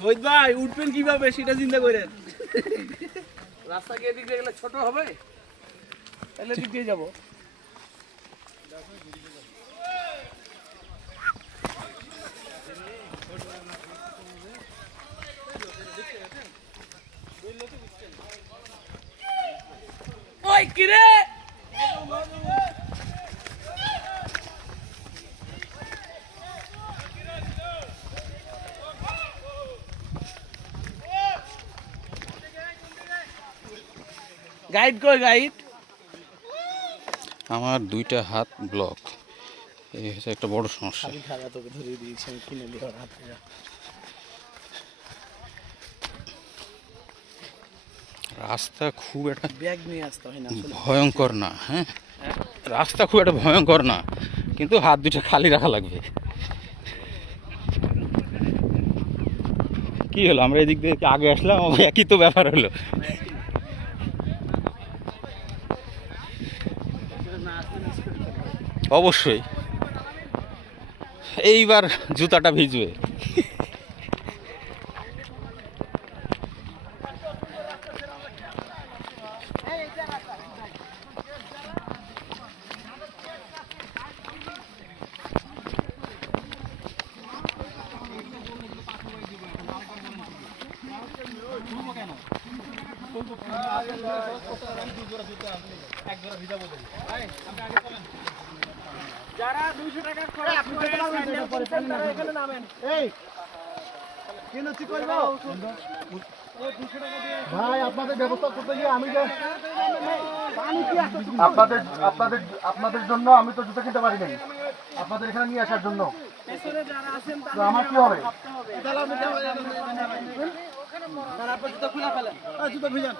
শহীদ ভাই উঠবেন কিভাবে সেটা চিন্তা করেন। রাস্তা কি এদিক দিয়ে গেলে ছোট হবে, তাহলে দিক দিয়ে যাবো। ওই কিরে গাইড কই গাইড? আমার দুইটা হাত ব্লক, এই হচ্ছে একটা বড় সমস্যা। খালা তোকে ধরে দিয়েছি আমি, কিনে দেওয়ার হাতে। রাস্তা খুব একটা ব্যাগ নিয়ে আসতে হয় না ভয়ঙ্কর না, হ্যাঁ রাস্তা খুব একটা ভয়ঙ্কর না, কিন্তু হাত দুটো খালি রাখা লাগবে। কি হলো, আমরা এদিক দিয়ে আগে আসলাম, একই তো ব্যাপার হলো। অবশ্যই এইবার জুতাটা ভিজবে। যারা 200 টাকা খরচ করে তারা এখানে নামেন। এই কেন ঠিক করব ভাই, আপনাদের ব্যবস্থা করতে গিয়ে আমি যে পানি কি আছে আপনাদের জন্য আমি তো জুতো কিনতে পারি নাই, আপনাদের এখানে নিয়ে আসার জন্য। তো আমার কি হবে? জুতো খুলে ফেলেন, জুতো ভিজান।